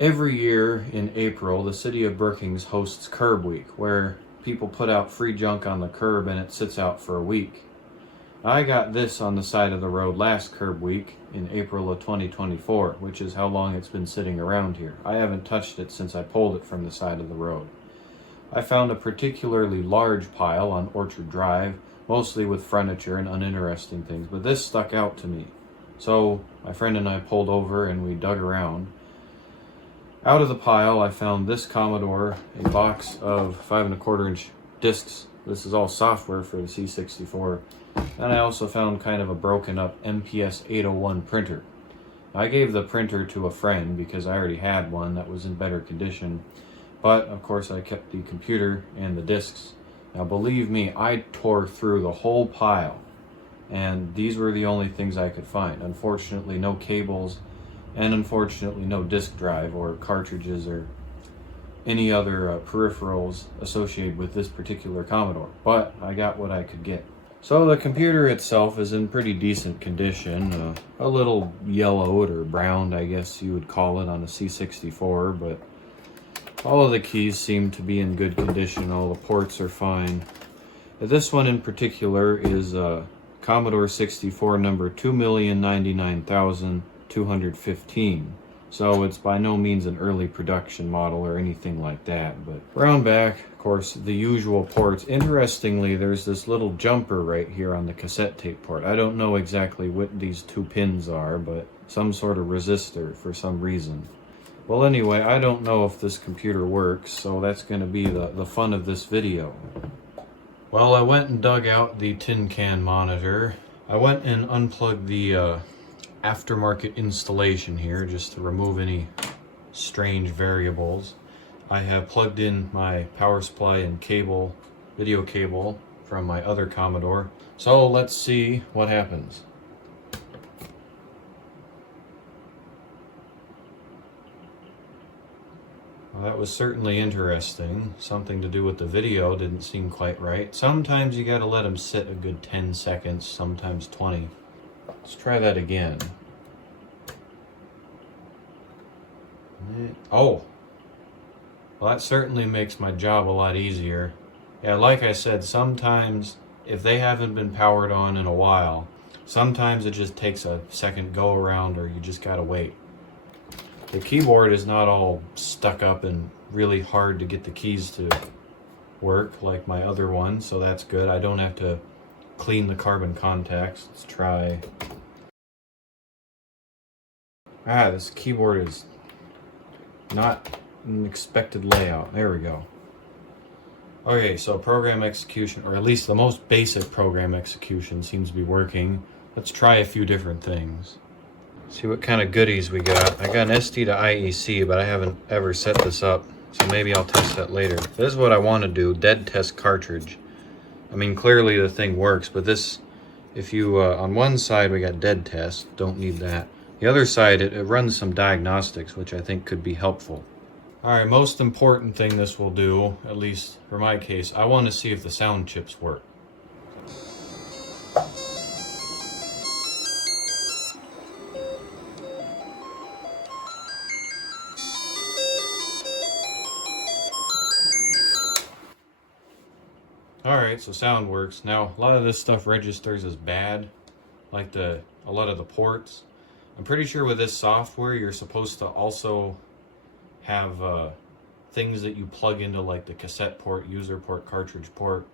Every year in April, the city of Brookings hosts Curb Week, where people put out free junk on the curb and it sits out for a week. I got this on the side of the road last Curb Week in April of 2024, which is how long it's been sitting around here. I haven't touched it since I pulled it from the side of the road. I found a particularly large pile on Orchard Drive, mostly with furniture and uninteresting things, but this stuck out to me. So my friend and I pulled over and we dug around. Out of the pile, I found this Commodore, a box of 5 1/4 inch discs. This is all software for the C64. And I also found kind of a broken up MPS 801 printer. I gave the printer to a friend because I already had one that was in better condition. But of course I kept the computer and the discs. Now believe me, I tore through the whole pile. And these were the only things I could find. Unfortunately, no cables. And unfortunately no disk drive or cartridges or any other peripherals associated with this particular Commodore, but I got what I could get. So the computer itself is in pretty decent condition, a little yellowed or browned, I guess you would call it, on a C64, but all of the keys seem to be in good condition. All the ports are fine. This one in particular is Commodore 64 number 2,099,215. So it's by no means an early production model or anything like that. But around back, of course, the usual ports. Interestingly, there's this little jumper right here on the cassette tape port. I don't know exactly what these two pins are, but some sort of resistor for some reason. Well, anyway, I don't know if this computer works, so that's going to be the fun of this video. Well, I went and dug out the tin can monitor. I went and unplugged the aftermarket installation here just to remove any strange variables. I have plugged in my power supply and cable, video cable from my other Commodore. So let's see what happens. Well, that was certainly interesting. Something to do with the video didn't seem quite right. Sometimes you gotta let them sit a good 10 seconds, sometimes 20. Let's try that again. Oh, well, that certainly makes my job a lot easier. Yeah, like I said, sometimes if they haven't been powered on in a while, sometimes it just takes a second go around or you just gotta wait. The keyboard is not all stuck up and really hard to get the keys to work like my other one, so that's good. I don't have to clean the carbon contacts. Let's try. This keyboard is not an expected layout. There we go. Okay, so program execution, or at least the most basic program execution, seems to be working. Let's try a few different things. See what kind of goodies we got. I got an SD to IEC, but I haven't ever set this up, so maybe I'll test that later. This is what I want to do, dead test cartridge. I mean, clearly the thing works, but this, if you, on one side we got dead test, don't need that. The other side, it runs some diagnostics, which I think could be helpful. Alright, most important thing this will do, at least for my case, I want to see if the sound chips work. Alright, so sound works. Now, a lot of this stuff registers as bad, like a lot of the ports. I'm pretty sure with this software, you're supposed to also have things that you plug into like the cassette port, user port, cartridge port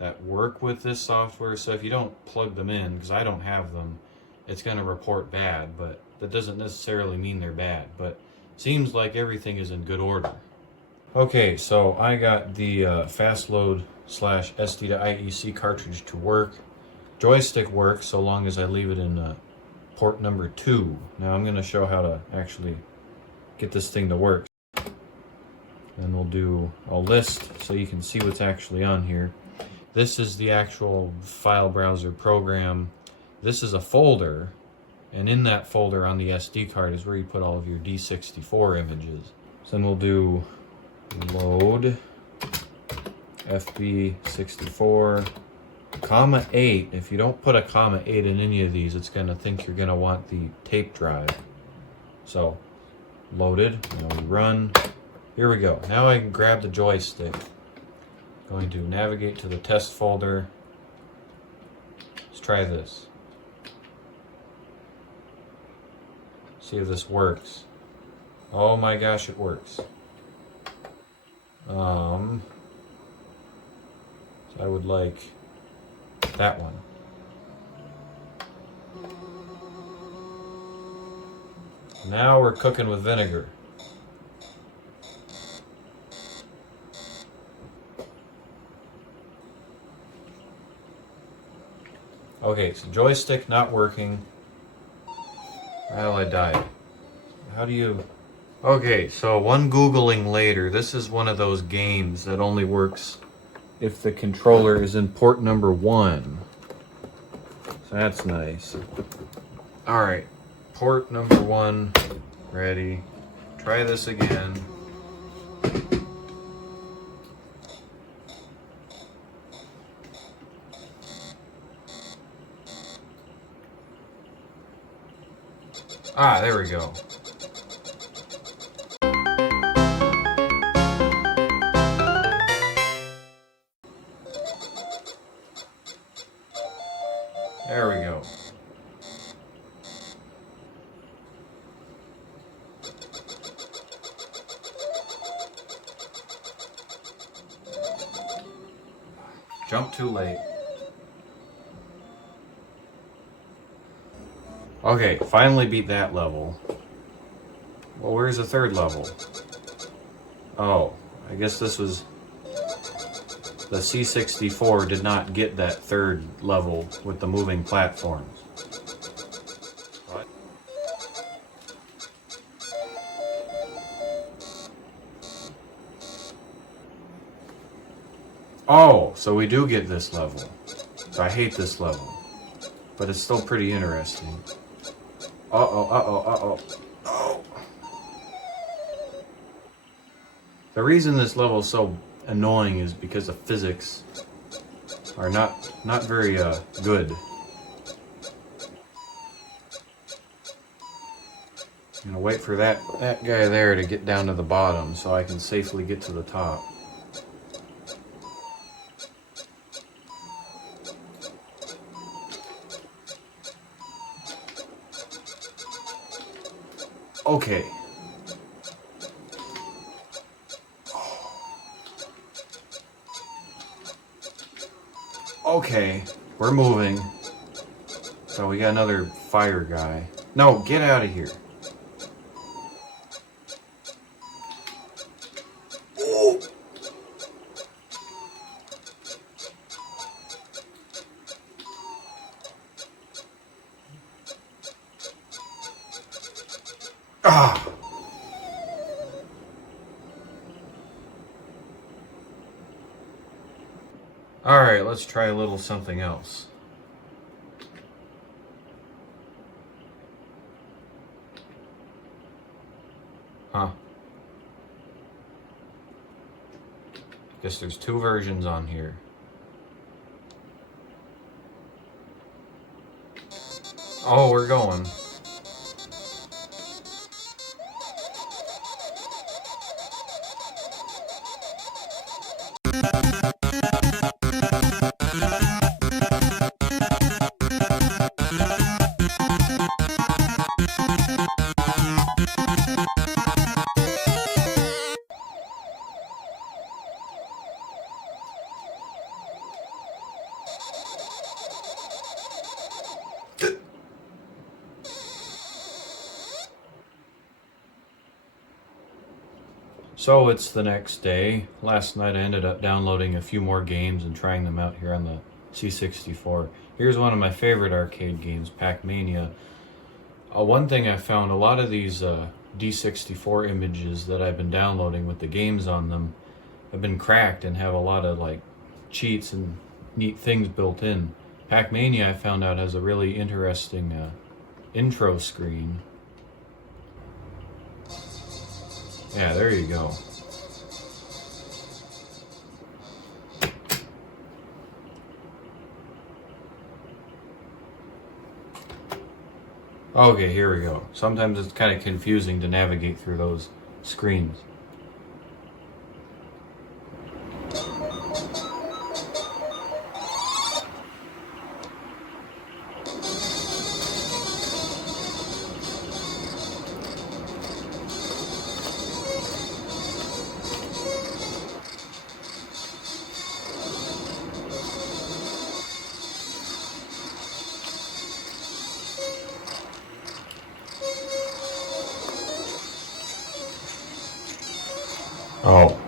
that work with this software. So if you don't plug them in, because I don't have them, it's going to report bad, but that doesn't necessarily mean they're bad. But seems like everything is in good order. Okay, so I got the fast load / SD to IEC cartridge to work. Joystick works so long as I leave it in port number 2. Now I'm going to show how to actually get this thing to work. And we'll do a list so you can see what's actually on here. This is the actual file browser program. This is a folder, and in that folder on the SD card is where you put all of your D64 images. So then we'll do load FB64 (8). If you don't put a (8) in any of these, it's going to think you're going to want the tape drive. So loaded. Now we run. Here we go. Now I can grab the joystick. Going to navigate to the test folder. Let's try this. See if this works. Oh my gosh, it works. So I would like that one. Now we're cooking with vinegar. Okay, so joystick not working. Well, I died. How do you... Okay, so one Googling later, this is one of those games that only works if the controller is in port number 1. So that's nice. Alright, port number 1, ready. Try this again. Ah, there we go. There we go. Jump too late. Okay, finally beat that level. Well, where's the third level? Oh, I guess this was... The C64 did not get that third level with the moving platforms. What? Oh, so we do get this level. I hate this level, but it's still pretty interesting. Oh. The reason this level is so annoying is because the physics are not very good. I'm gonna wait for that guy there to get down to the bottom so I can safely get to the top. Okay. Okay, we're moving. So we got another fire guy. No, get out of here. Oh. Ah. Alright, let's try a little something else. Huh. Guess there's two versions on here. Oh, we're going. So it's the next day. Last night I ended up downloading a few more games and trying them out here on the C64. Here's one of my favorite arcade games, Pac-Mania. One thing I found, a lot of these D64 images that I've been downloading with the games on them have been cracked and have a lot of like cheats and neat things built in. Pac-Mania I found out has a really interesting intro screen. Yeah, there you go. Okay, here we go. Sometimes it's kind of confusing to navigate through those screens. Oh.